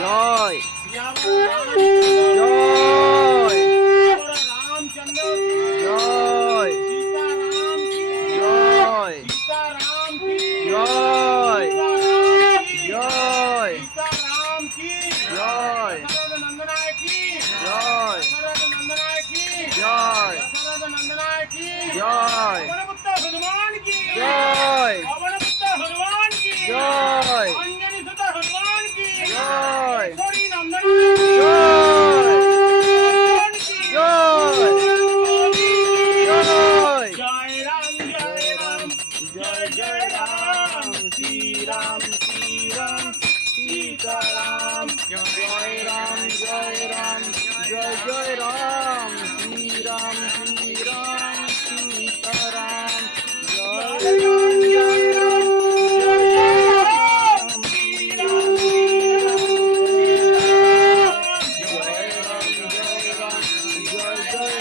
জয় जय রামচন্দ্র जय সীতারাম কি जय সীতারাম কি जय जय সীতারাম কি जय দশরথ নন্দনায় কি जय দশরথ নন্দনায় কি जय দশরথ নন্দনায় কি जय পবনপুত্র হনুমান কি जय পবনপুত্র হনুমান কি जय অঞ্জনি সুত হনুমান কি जय কেশরী নন্দন जय কি जय जय জয় রাম জয় রাম জয় জয় রাম শ্রী রাম সীতারাম जय राम जय राम जय जय राम श्री राम सीताराम जय राम जय राम जय जय राम श्री राम सीताराम जय राम जय राम जय जय